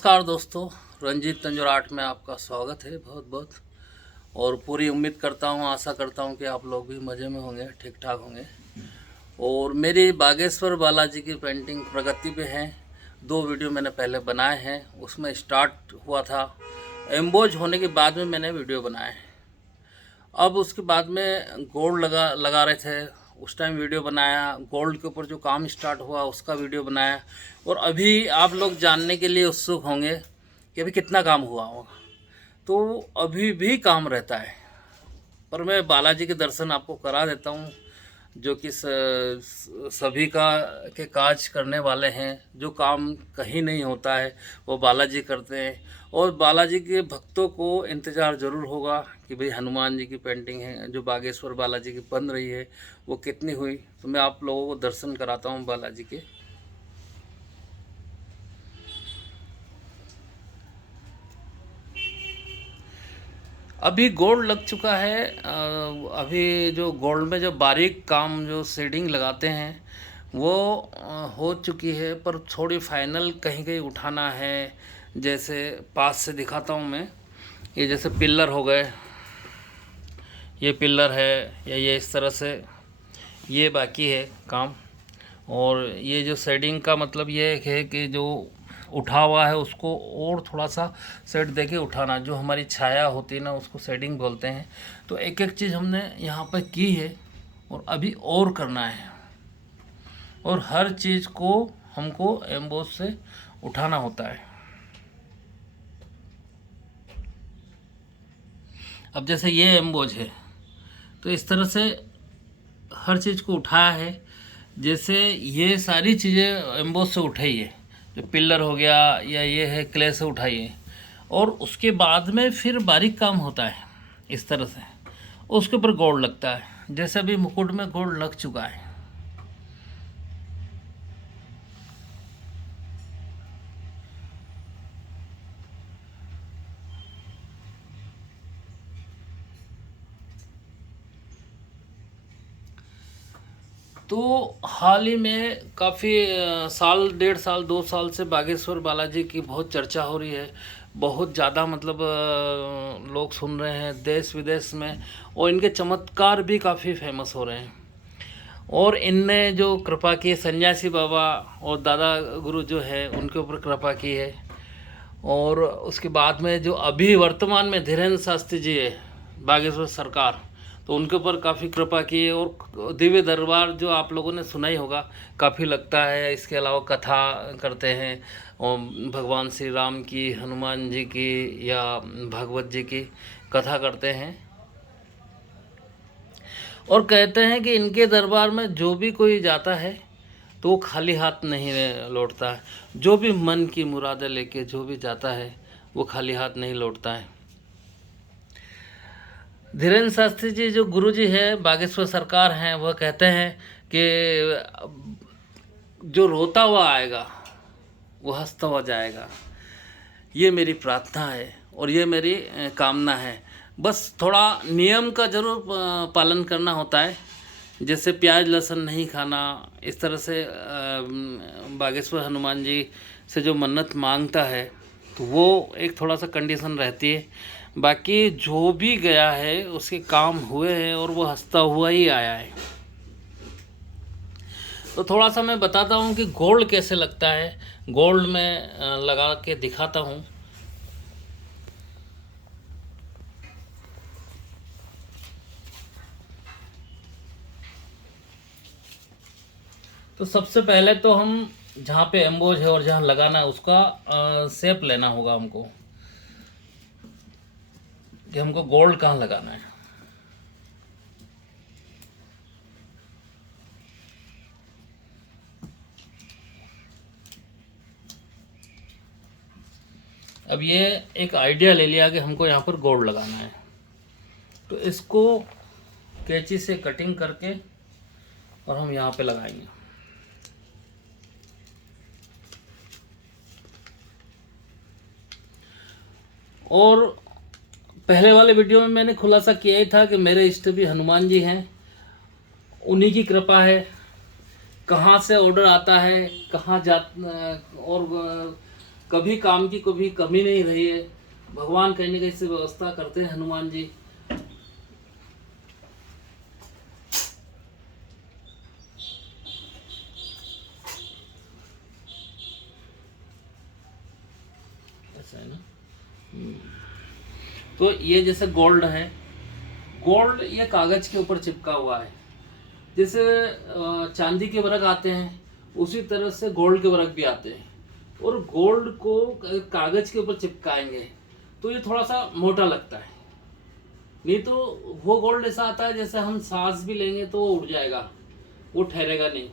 नमस्कार दोस्तों, रंजीत तंजोर आर्ट में आपका स्वागत है बहुत बहुत। और पूरी उम्मीद करता हूँ, आशा करता हूँ कि आप लोग भी मज़े में होंगे, ठीक ठाक होंगे। और मेरी बागेश्वर बालाजी की पेंटिंग प्रगति पे है। 2 वीडियो मैंने पहले बनाए हैं, उसमें स्टार्ट हुआ था एम्बोज होने के बाद में मैंने वीडियो बनाए हैं। अब उसके बाद में गोल्ड लगा रहे थे, उस टाइम वीडियो बनाया। गोल्ड के ऊपर जो काम स्टार्ट हुआ उसका वीडियो बनाया। और अभी आप लोग जानने के लिए उत्सुक होंगे कि अभी कितना काम हुआ होगा। तो अभी भी काम रहता है, पर मैं बालाजी के दर्शन आपको करा देता हूँ, जो कि सभी का के काज करने वाले हैं। जो काम कहीं नहीं होता है वो बालाजी करते हैं। और बालाजी के भक्तों को इंतज़ार ज़रूर होगा कि भाई हनुमान जी की पेंटिंग है जो बागेश्वर बालाजी की बन रही है वो कितनी हुई। तो मैं आप लोगों को दर्शन कराता हूँ बालाजी के। अभी गोल्ड लग चुका है। अभी जो गोल्ड में जो बारीक काम जो शेडिंग लगाते हैं वो हो चुकी है, पर थोड़ी फाइनल कहीं कहीं उठाना है। जैसे पास से दिखाता हूँ मैं, ये जैसे पिलर हो गए, ये पिलर है या ये इस तरह से, ये बाकी है काम। और ये जो शेडिंग का मतलब ये है कि जो उठा हुआ है उसको और थोड़ा सा सेट देके उठाना, जो हमारी छाया होती है ना उसको शेडिंग बोलते हैं। तो एक एक चीज़ हमने यहाँ पर की है और अभी और करना है। और हर चीज़ को हमको एम्बोस से उठाना होता है। अब जैसे ये एम्बोज है तो इस तरह से हर चीज़ को उठाया है। जैसे ये सारी चीज़ें एम्बोज से उठाई है, जो पिलर हो गया या ये है क्ले से उठाई है। और उसके बाद में फिर बारीक काम होता है इस तरह से, उसके ऊपर गोल्ड लगता है। जैसे अभी मुकुट में गोल्ड लग चुका है। तो हाल ही में काफ़ी साल, 1.5 साल 2 साल से बागेश्वर बालाजी की बहुत चर्चा हो रही है। बहुत ज़्यादा मतलब लोग सुन रहे हैं देश विदेश में। और इनके चमत्कार भी काफ़ी फेमस हो रहे हैं। और इनने जो कृपा की, सन्यासी बाबा और दादा गुरु जो है उनके ऊपर कृपा की है। और उसके बाद में जो अभी वर्तमान में धीरेन्द्र शास्त्री जी है, बागेश्वर सरकार, तो उनके ऊपर काफ़ी कृपा की है। और दिव्य दरबार जो आप लोगों ने सुना ही होगा, काफ़ी लगता है। इसके अलावा कथा करते हैं और भगवान श्री राम की, हनुमान जी की या भागवत जी की कथा करते हैं। और कहते हैं कि इनके दरबार में जो भी कोई जाता है तो वो खाली हाथ नहीं लौटता है। जो भी मन की मुरादें लेके जो भी जाता है वो खाली हाथ नहीं लौटता है। धीरेन्द्र शास्त्री जी जो गुरु जी है, बागेश्वर सरकार हैं, वह कहते हैं कि जो रोता हुआ आएगा वो हंसता हुआ जाएगा। ये मेरी प्रार्थना है और ये मेरी कामना है। बस थोड़ा नियम का ज़रूर पालन करना होता है। जैसे प्याज लहसुन नहीं खाना, इस तरह से बागेश्वर हनुमान जी से जो मन्नत मांगता है तो वो एक थोड़ा सा कंडीशन रहती है। बाकी जो भी गया है उसके काम हुए हैं और वो हंसता हुआ ही आया है। तो थोड़ा सा मैं बताता हूँ कि गोल्ड कैसे लगता है। गोल्ड में लगा के दिखाता हूँ। तो सबसे पहले तो हम जहाँ पे एम्बोज है और जहाँ लगाना है उसका शेप लेना होगा हमको, कि हमको गोल्ड कहाँ लगाना है। अब ये एक आइडिया ले लिया कि हमको यहाँ पर गोल्ड लगाना है, तो इसको कैंची से कटिंग करके और हम यहाँ पे लगाएंगे। और पहले वाले वीडियो में मैंने खुलासा किया ही था कि मेरे इष्ट भी हनुमान जी हैं, उन्हीं की कृपा है। कहाँ से ऑर्डर आता है, कहाँ जा और कभी काम की कभी कमी नहीं रही है। भगवान कहीं ना कहीं से व्यवस्था करते हैं हनुमान जी। ऐसा है ना। तो ये जैसे गोल्ड है, गोल्ड ये कागज के ऊपर चिपका हुआ है। जैसे चांदी के वर्क आते हैं, उसी तरह से गोल्ड के वर्क भी आते हैं। और गोल्ड को कागज के ऊपर चिपकाएंगे तो ये थोड़ा सा मोटा लगता है। नहीं तो वो गोल्ड ऐसा आता है जैसे हम सांस भी लेंगे तो वो उड़ जाएगा, वो ठहरेगा नहीं।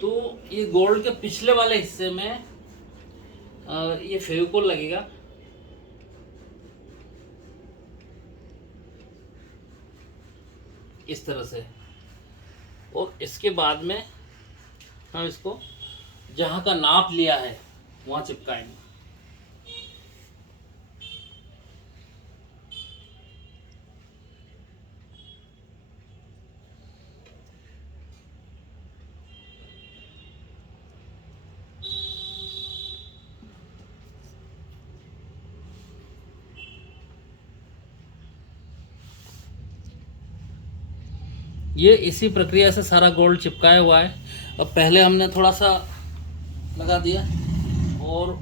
तो ये गोल्ड के पिछले वाले हिस्से में ये फेविकोल लगेगा। इस तरह से। और इसके बाद में हम इसको जहाँ का नाप लिया है वहाँ चिपकाएंगे। ये इसी प्रक्रिया से सारा गोल्ड चिपकाया हुआ है। अब पहले हमने थोड़ा सा लगा दिया और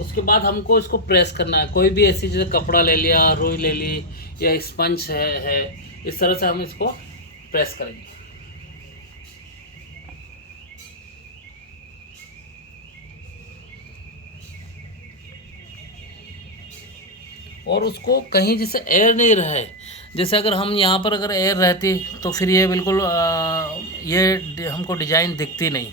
उसके बाद हमको इसको प्रेस करना है। कोई भी ऐसी जैसे कपड़ा ले लिया, रुई ले ली या स्पंज है, इस तरह से हम इसको प्रेस करेंगे। और उसको कहीं जैसे एयर नहीं रहे। जैसे अगर हम यहाँ पर अगर एयर रहती तो फिर ये बिल्कुल ये हमको डिजाइन दिखती नहीं।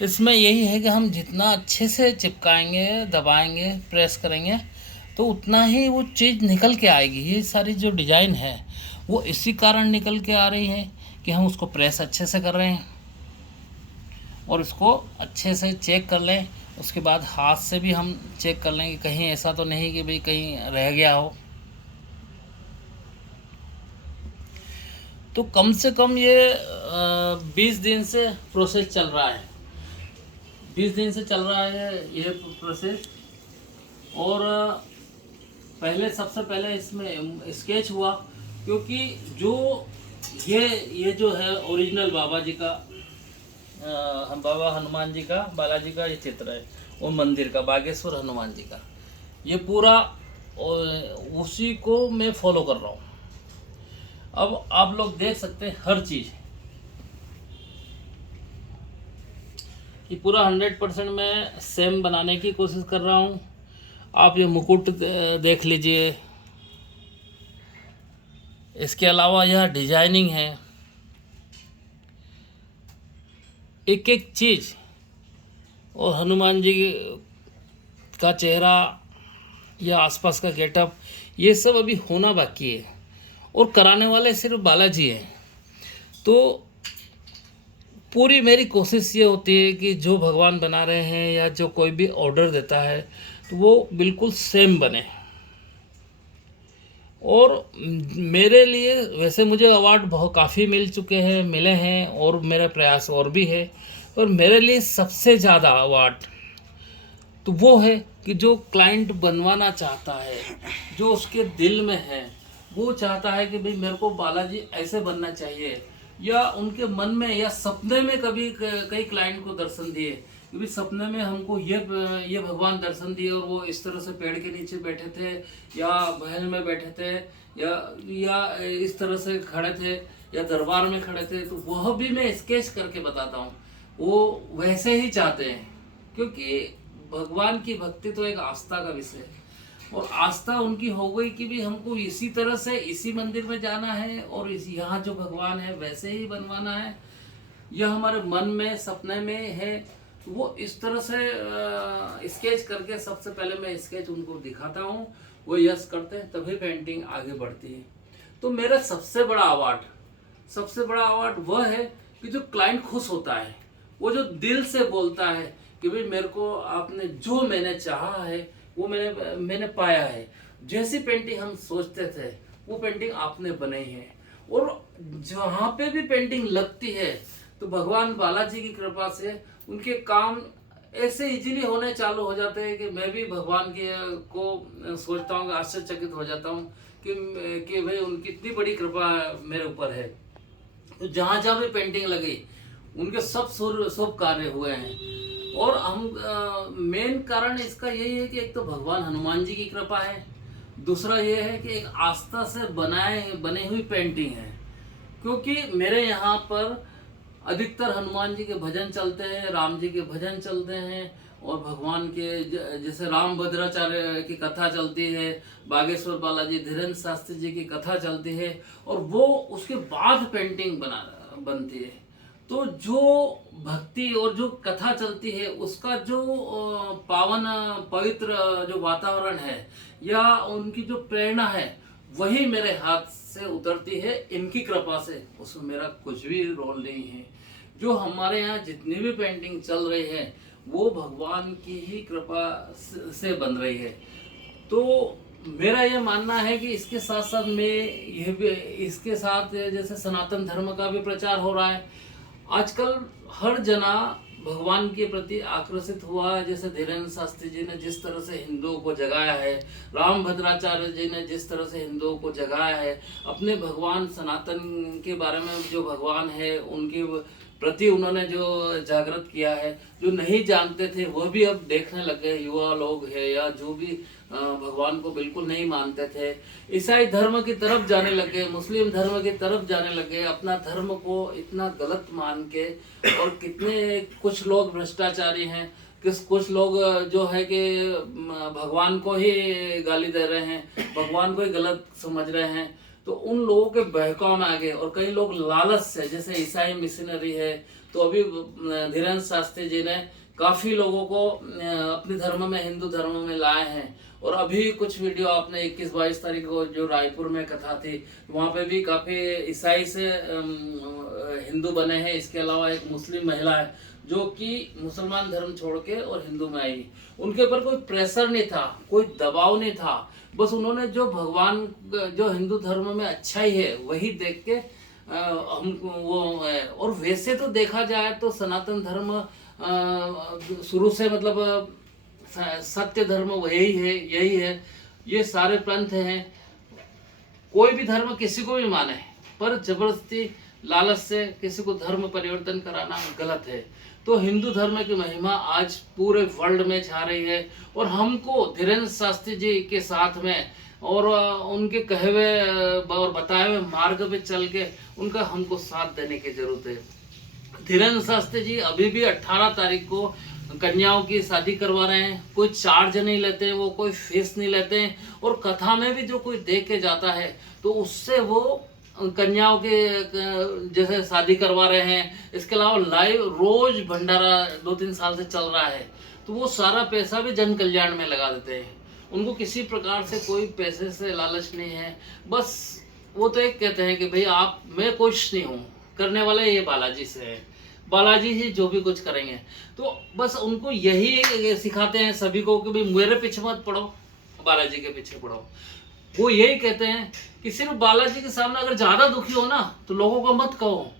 इसमें यही है कि हम जितना अच्छे से चिपकाएंगे, दबाएंगे, प्रेस करेंगे तो उतना ही वो चीज़ निकल के आएगी। ये सारी जो डिज़ाइन है वो इसी कारण निकल के आ रही है कि हम उसको प्रेस अच्छे से कर रहे हैं और इसको अच्छे से चेक कर लें। उसके बाद हाथ से भी हम चेक कर लें कि कहीं ऐसा तो नहीं कि भाई कहीं रह गया हो। तो कम से कम ये 20 दिन से प्रोसेस चल रहा है। 20 दिन से चल रहा है ये प्रोसेस। और पहले सबसे पहले इसमें स्केच हुआ, क्योंकि जो ये जो है ओरिजिनल बाबा जी का, हम बाबा हनुमान जी का, बालाजी का ये चित्र है और मंदिर का, बागेश्वर हनुमान जी का। ये पूरा उसी को मैं फॉलो कर रहा हूँ। अब आप लोग देख सकते हैं हर चीज़ कि पूरा 100% मैं सेम बनाने की कोशिश कर रहा हूँ। आप ये मुकुट देख लीजिए। इसके अलावा यह डिजाइनिंग है, एक एक चीज़। और हनुमान जी का चेहरा या आसपास का गेटअप, ये सब अभी होना बाकी है और कराने वाले सिर्फ बालाजी हैं। तो पूरी मेरी कोशिश ये होती है कि जो भगवान बना रहे हैं या जो कोई भी ऑर्डर देता है तो वो बिल्कुल सेम बने। और मेरे लिए वैसे मुझे अवार्ड बहुत काफ़ी मिले हैं और मेरा प्रयास और भी है, पर मेरे लिए सबसे ज़्यादा अवार्ड तो वो है कि जो क्लाइंट बनवाना चाहता है, जो उसके दिल में है, वो चाहता है कि भाई मेरे को बालाजी ऐसे बनना चाहिए, या उनके मन में या सपने में कभी कई क्लाइंट को दर्शन दिए क्योंकि सपने में हमको ये भगवान दर्शन दिए और वो इस तरह से पेड़ के नीचे बैठे थे या महल में बैठे थे या इस तरह से खड़े थे या दरबार में खड़े थे, तो वह भी मैं स्केच करके बताता हूँ। वो वैसे ही चाहते हैं, क्योंकि भगवान की भक्ति तो एक आस्था का विषय है और आस्था उनकी हो गई कि भी हमको इसी तरह से इसी मंदिर में जाना है और यहाँ जो भगवान है वैसे ही बनवाना है। यह हमारे मन में सपने में है, वो इस तरह से स्केच करके सबसे पहले मैं स्केच उनको दिखाता हूँ, वो यस करते हैं, तभी पेंटिंग आगे बढ़ती है। तो मेरा सबसे बड़ा अवार्ड वह है कि जो क्लाइंट खुश होता है, वो जो दिल से बोलता है कि भाई मेरे को आपने जो मैंने चाहा है वो मैंने पाया है। जैसी पेंटिंग हम सोचते थे वो पेंटिंग आपने बनाई है। और जहाँ पे भी पेंटिंग लगती है तो तो भगवान बालाजी की कृपा से उनके काम ऐसे इजीली होने चालू हो जाते हैं कि मैं भी भगवान के को सोचता हूँ, आश्चर्यचकित हो जाता हूँ कि भाई उनकी इतनी बड़ी कृपा मेरे ऊपर है। तो जहाँ जहाँ भी पेंटिंग लगी उनके सब शुभ कार्य हुए हैं। और हम मेन कारण इसका यही है कि एक तो भगवान हनुमान जी की कृपा है, दूसरा ये है कि एक आस्था से बनी हुई पेंटिंग है। क्योंकि मेरे यहाँ पर अधिकतर हनुमान जी के भजन चलते हैं, राम जी के भजन चलते हैं, और भगवान के जैसे राम भद्राचार्य की कथा चलती है, बागेश्वर बालाजी धीरेन्द्र शास्त्री जी की कथा चलती है, और वो उसके बाद पेंटिंग बनती है। तो जो भक्ति और जो कथा चलती है उसका जो पावन पवित्र जो वातावरण है या उनकी जो प्रेरणा है वही मेरे हाथ से उतरती है इनकी कृपा से। उसमें मेरा कुछ भी रोल नहीं है। जो हमारे यहाँ जितनी भी पेंटिंग चल रही है वो भगवान की ही कृपा से बन रही है। तो मेरा ये मानना है कि इसके साथ साथ इसके साथ जैसे सनातन धर्म का भी प्रचार हो रहा है। आजकल हर जना भगवान के प्रति आकर्षित हुआ है। जैसे धीरेन्द्र शास्त्री जी ने जिस तरह से हिंदुओं को जगाया है, राम भद्राचार्य जी ने जिस तरह से हिंदुओं को जगाया है, अपने भगवान सनातन के बारे में जो भगवान है उनके प्रति उन्होंने जो जागृत किया है, जो नहीं जानते थे वो भी अब देखने लगे युवा लोग है या जो भी भगवान को बिल्कुल नहीं मानते थे, ईसाई धर्म की तरफ जाने लगे, मुस्लिम धर्म की तरफ जाने लगे, अपना धर्म को इतना गलत मान के। और कितने कुछ लोग भ्रष्टाचारी हैं, कुछ लोग जो है कि भगवान को ही गाली दे रहे हैं, भगवान को ही गलत समझ रहे हैं। तो उन लोगों के बहकाव में आ गए। और कई लोग लालच से, जैसे ईसाई मिशनरी है, तो अभी धीरेन्द्र शास्त्री जी ने काफ़ी लोगों को अपने धर्म में, हिंदू धर्म में लाए हैं। और अभी कुछ वीडियो आपने 21-22 तारीख को जो रायपुर में कथा थी वहाँ पे भी काफ़ी ईसाई से हिंदू बने हैं। इसके अलावा एक मुस्लिम महिला है जो कि मुसलमान धर्म छोड़ के और हिंदू में आई। उनके ऊपर कोई प्रेशर नहीं था, कोई दबाव नहीं था, बस उन्होंने जो भगवान जो हिंदू धर्म में अच्छाई है वही देख के हम वो है। और वैसे तो देखा जाए तो सनातन धर्म शुरू से मतलब सत्य धर्म वही है, यही है। ये सारे पंथ हैं, कोई भी धर्म किसी को भी माने, पर जबरदस्ती लालच से किसी को धर्म परिवर्तन कराना गलत है। तो हिंदू धर्म की महिमा आज पूरे वर्ल्ड में छा रही है। और हमको धीरेन्द्र शास्त्री जी के साथ में और उनके कहे हुए और बताए हुए मार्ग पे चल के उनका हमको साथ देने की जरूरत है। धीरेन्द्र शास्त्री जी अभी भी 18 तारीख को कन्याओं की शादी करवा रहे हैं। कोई चार्ज नहीं लेते, वो कोई फीस नहीं लेते हैं। और कथा में भी जो कोई देख के जाता है तो उससे वो कन्याओं के जैसे शादी करवा रहे हैं। इसके अलावा लाइव रोज भंडारा 2-3 साल से चल रहा है, तो वो सारा पैसा भी जन कल्याण में लगा देते हैं। उनको किसी प्रकार से कोई पैसे से लालच नहीं है। बस वो तो एक कहते हैं कि भाई आप, मैं कुछ नहीं हूँ, करने वाले ये बालाजी से है, बालाजी ही जो भी कुछ करेंगे। तो बस उनको यही सिखाते हैं सभी को कि भाई मेरे पीछे मत पड़ो, बालाजी के पीछे पड़ो। वो यही कहते हैं कि सिर्फ बालाजी के सामने अगर ज़्यादा दुखी हो ना तो लोगों को मत कहो।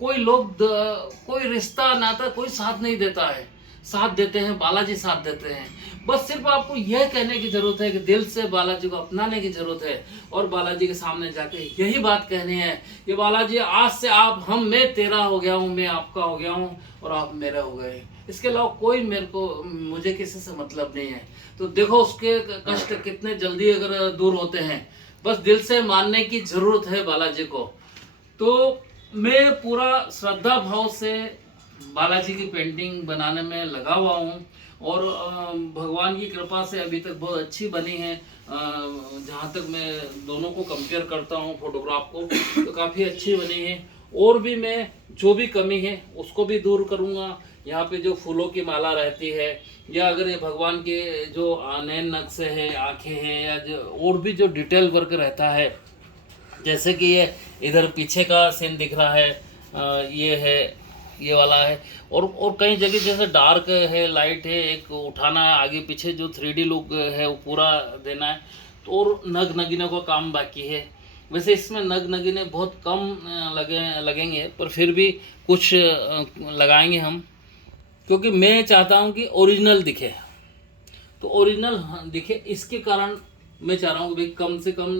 कोई रिश्ता नाता कोई साथ नहीं देता है, साथ देते हैं बालाजी, साथ देते हैं। बस सिर्फ आपको यह कहने की जरूरत है कि दिल से बालाजी को अपनाने की जरूरत है और बालाजी के सामने जाके यही बात कहनी है कि बालाजी आज से आप, मैं तेरा हो गया हूँ, मैं आपका हो गया हूँ और आप मेरा हो गए। इसके अलावा कोई मुझे किसी से मतलब नहीं है। तो देखो उसके कष्ट कितने जल्दी अगर दूर होते हैं, बस दिल से मानने की जरूरत है बालाजी को। तो मैं पूरा श्रद्धा भाव से बालाजी की पेंटिंग बनाने में लगा हुआ हूँ और भगवान की कृपा से अभी तक बहुत अच्छी बनी है। जहाँ तक मैं दोनों को कंपेयर करता हूँ फोटोग्राफ को, तो काफ़ी अच्छी बनी है। और भी मैं जो भी कमी है उसको भी दूर करूँगा। यहाँ पे जो फूलों की माला रहती है या अगर ये भगवान के जो नैन नक्शे हैं, आँखें हैं, या जो और भी जो डिटेल वर्क रहता है, जैसे कि ये इधर पीछे का सीन दिख रहा है, ये है, ये वाला है। और कई जगह जैसे डार्क है, लाइट है, एक उठाना है, आगे पीछे जो 3D लुक है वो पूरा देना है। तो और नग नगीनों का काम बाकी है। वैसे इसमें नग नगीने बहुत कम लगेंगे, पर फिर भी कुछ लगाएंगे हम, क्योंकि मैं चाहता हूँ कि ओरिजिनल दिखे। तो ओरिजिनल दिखे इसके कारण मैं चाह रहा हूँ कि भाई कम से कम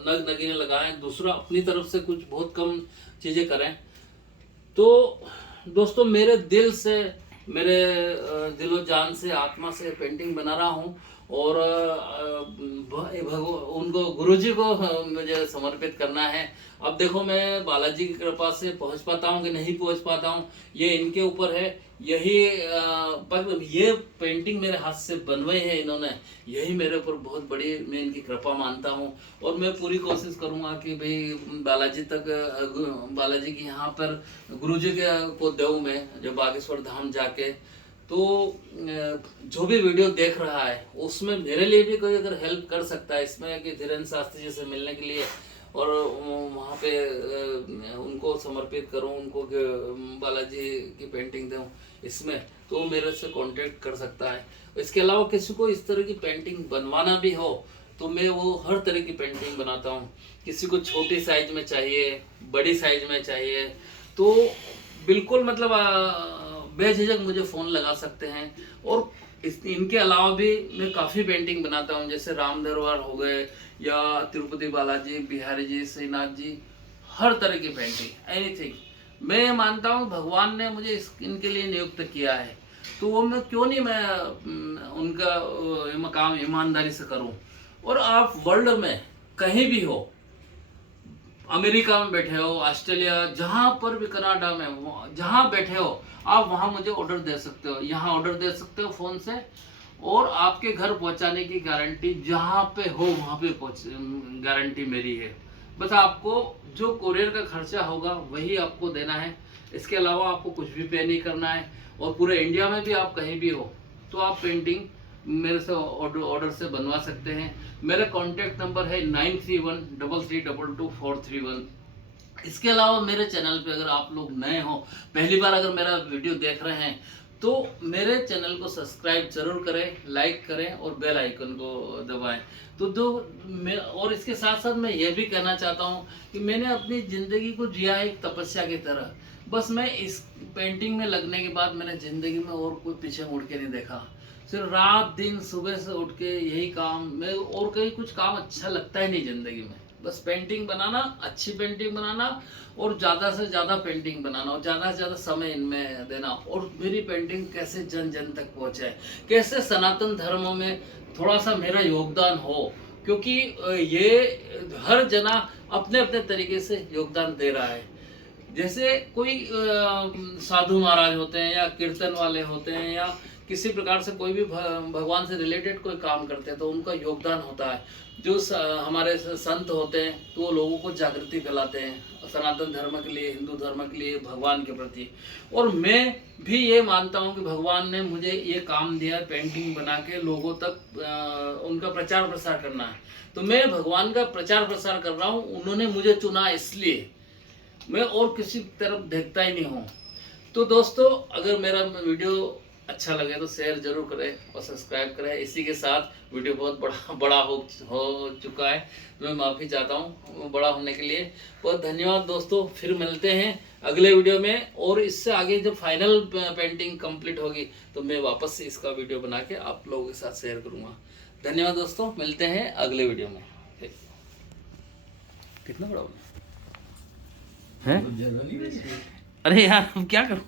नग नगीने लगाएं, दूसरा अपनी तरफ से कुछ बहुत कम चीज़ें करें। तो दोस्तों मेरे दिल से, मेरे दिलो जान से, आत्मा से पेंटिंग बना रहा हूँ, और उनको गुरुजी को मुझे समर्पित करना है। अब देखो मैं बालाजी की कृपा से पहुंच पाता हूँ कि नहीं पहुंच पाता हूँ, ये इनके ऊपर है। यही पर ये पेंटिंग मेरे हाथ से बनवाई है इन्होंने, यही मेरे ऊपर बहुत बड़ी, मैं इनकी कृपा मानता हूँ। और मैं पूरी कोशिश करूँगा कि भाई बालाजी तक, बालाजी के यहाँ पर गुरुजी के को दूँ मैं, जो बागेश्वर धाम जाके। तो जो भी वीडियो देख रहा है उसमें मेरे लिए भी कोई अगर हेल्प कर सकता है इसमें, कि धीरेन्द्र शास्त्री जी से मिलने के लिए और वहाँ पे उनको समर्पित करूँ, उनको बालाजी की पेंटिंग दूँ इसमें, तो मेरे से कांटेक्ट कर सकता है। इसके अलावा किसी को इस तरह की पेंटिंग बनवाना भी हो तो मैं वो हर तरह की पेंटिंग बनाता हूँ। किसी को छोटी साइज में चाहिए, बड़ी साइज में चाहिए, तो बिल्कुल मतलब बेझिझक मुझे फ़ोन लगा सकते हैं। और इनके अलावा भी मैं काफ़ी पेंटिंग बनाता हूँ, जैसे राम दरबार हो गए, या तिरुपति बालाजी, बिहारी जी, श्रीनाथ जी, हर तरह की पेंटिंग, एनीथिंग। मैं मानता हूँ भगवान ने मुझे इनके लिए नियुक्त किया है, तो वो मैं क्यों नहीं मैं उनका मकाम ईमानदारी से करूँ। और आप वर्ल्ड में कहीं भी हो, अमेरिका में बैठे हो, ऑस्ट्रेलिया, जहाँ पर भी, कनाडा में, जहाँ बैठे हो आप वहाँ मुझे ऑर्डर दे सकते हो, यहाँ ऑर्डर दे सकते हो फ़ोन से, और आपके घर पहुँचाने की गारंटी जहाँ पे हो वहाँ पे गारंटी मेरी है। बस आपको जो कोरियर का खर्चा होगा वही आपको देना है, इसके अलावा आपको कुछ भी पे नहीं करना है। और पूरे इंडिया में भी आप कहीं भी हो तो आप पेंटिंग मेरे से ऑर्डर से बनवा सकते हैं। मेरा कॉन्टैक्ट नंबर है 9313322431। इसके अलावा मेरे चैनल पे अगर आप लोग नए हो, पहली बार अगर मेरा वीडियो देख रहे हैं, तो मेरे चैनल को सब्सक्राइब जरूर करें, लाइक करें और बेल आइकन को दबाएं। तो और इसके साथ साथ मैं ये भी कहना चाहता हूँ कि मैंने अपनी ज़िंदगी को जिया है एक तपस्या की तरह। बस मैं इस पेंटिंग में लगने के बाद मैंने ज़िंदगी में और कोई पीछे मुड़ के नहीं देखा। सिर्फ रात दिन सुबह से उठ के यही काम, मैं और कहीं कुछ काम अच्छा लगता ही नहीं ज़िंदगी में। बस पेंटिंग बनाना, अच्छी पेंटिंग बनाना, और ज़्यादा से ज़्यादा पेंटिंग बनाना, और ज़्यादा से ज़्यादा समय इनमें देना, और मेरी पेंटिंग कैसे जन जन तक पहुँचे, कैसे सनातन धर्म में थोड़ा सा मेरा योगदान हो। क्योंकि ये हर जना अपने अपने तरीके से योगदान दे रहा है। जैसे कोई साधु महाराज होते हैं, या कीर्तन वाले होते हैं, या किसी प्रकार से कोई भी भगवान से रिलेटेड कोई काम करते हैं, तो उनका योगदान होता है। जो हमारे संत होते हैं तो वो लोगों को जागृति फैलाते हैं सनातन धर्म के लिए, हिंदू धर्म के लिए, भगवान के प्रति। और मैं भी ये मानता हूँ कि भगवान ने मुझे ये काम दिया है, पेंटिंग बना के लोगों तक उनका प्रचार प्रसार करना है। तो मैं भगवान का प्रचार प्रसार कर रहा हूँ, उन्होंने मुझे चुना इसलिए, मैं और किसी तरफ देखता ही नहीं हूँ। तो दोस्तों अगर मेरा वीडियो अच्छा लगे तो शेयर जरूर करें और सब्सक्राइब करें। इसी के साथ वीडियो बहुत बड़ा हो चुका है, तो मैं माफ़ी चाहता हूँ बड़ा होने के लिए। बहुत धन्यवाद दोस्तों, फिर मिलते हैं अगले वीडियो में। और इससे आगे जब फाइनल पेंटिंग कंप्लीट होगी तो मैं वापस से इसका वीडियो बना के आप लोगों के साथ शेयर करूँगा। धन्यवाद दोस्तों, मिलते हैं अगले वीडियो में। कितना बड़ा है? अरे यार क्या करूँ।